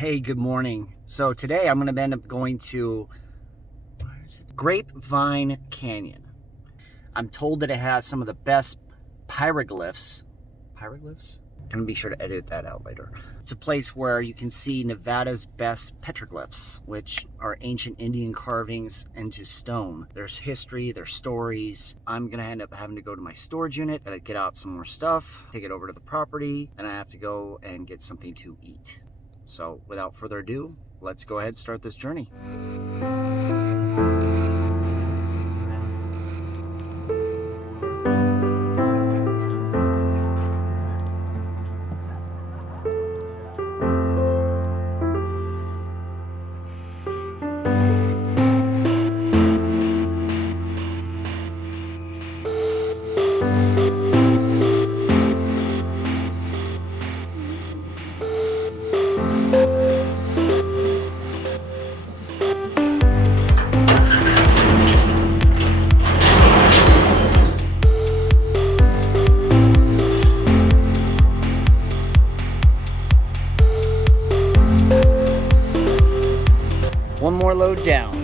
Hey, good morning. So today I'm going to end up going to Grapevine Canyon. I'm told that it has some of the best pyroglyphs. Pyroglyphs? I'm going to be sure to edit that out later. It's a place where you can see Nevada's best petroglyphs, which are ancient Indian carvings into stone. There's history, there's stories. I'm going to end up having to go to my storage unit and get out some more stuff, take it over to the property, and I have to go and get something to eat. So without further ado, let's go ahead and start this journey. One more load down.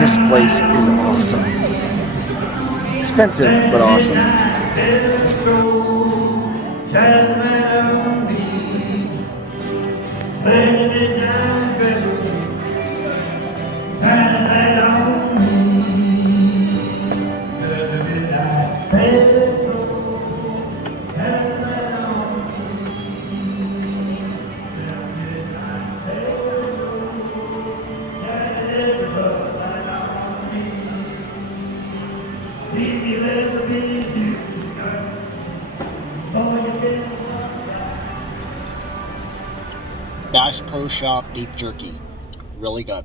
This place is awesome. Expensive, but awesome. Bass Pro Shop beef jerky, really good.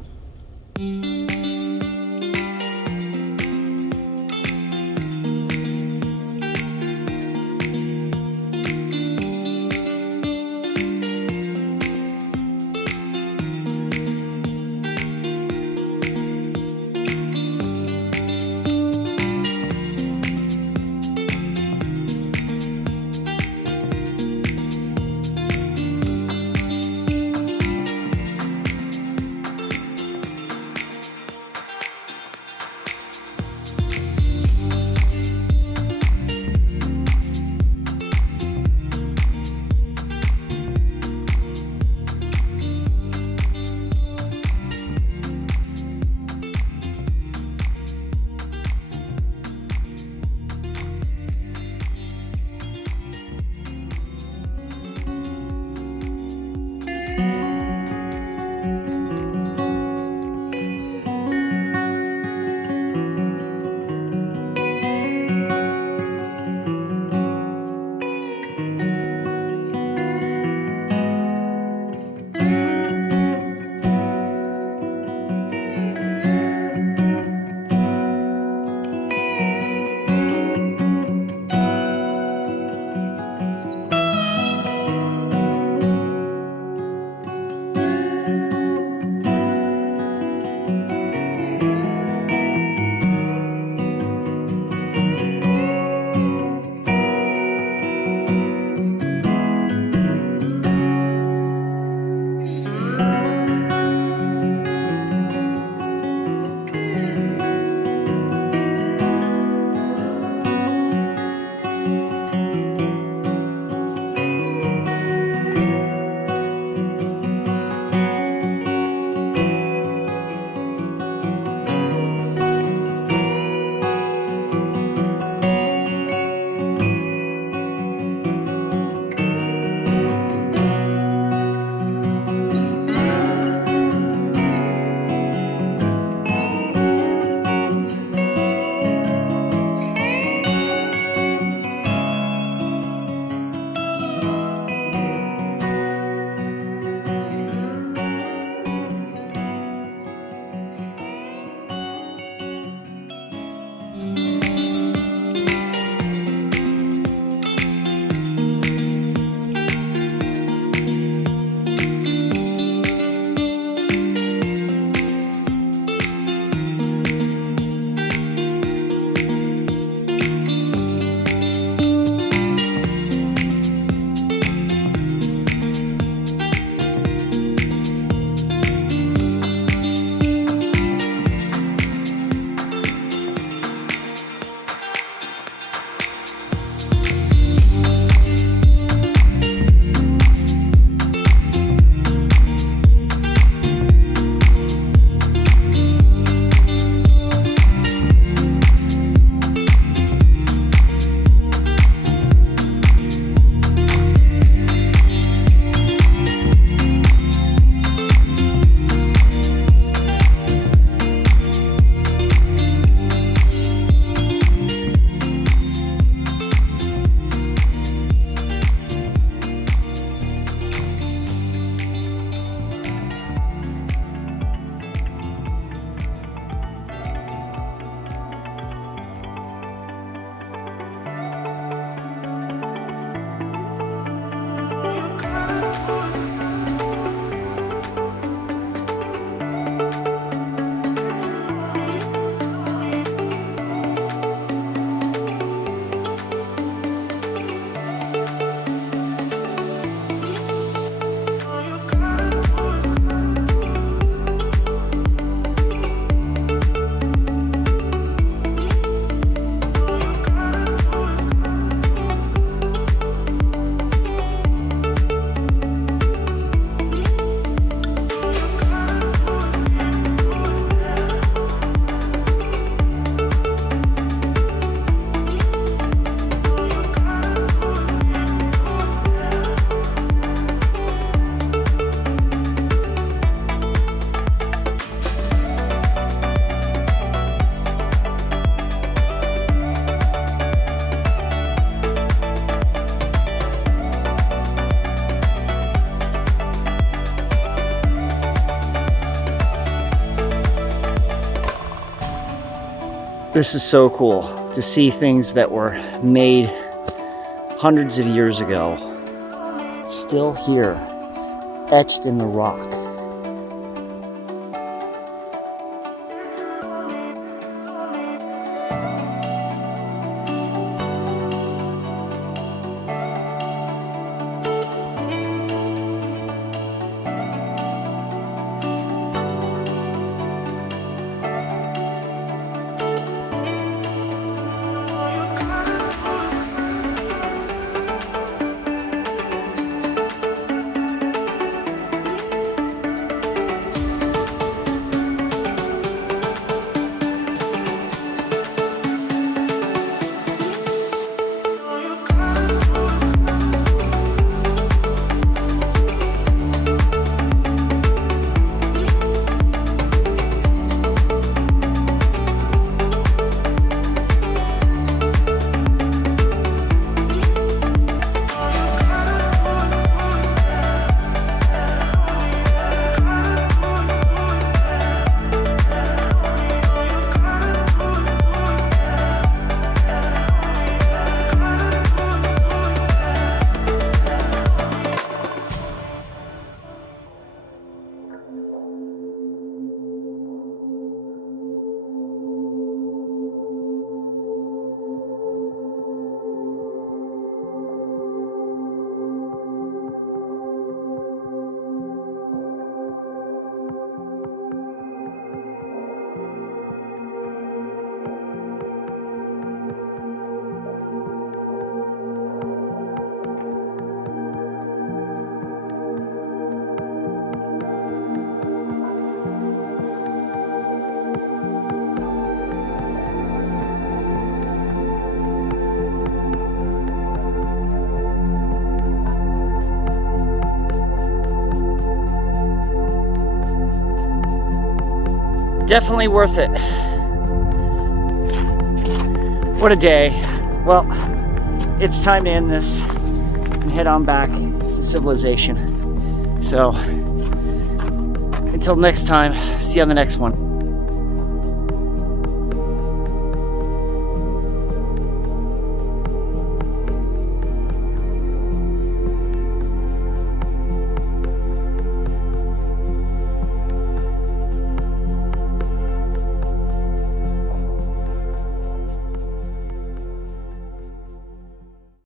This is so cool to see things that were made hundreds of years ago still here, etched in the rock. Definitely worth it. What a day. Well, it's time to end this and head on back to civilization. So, until next time, see you on the next one.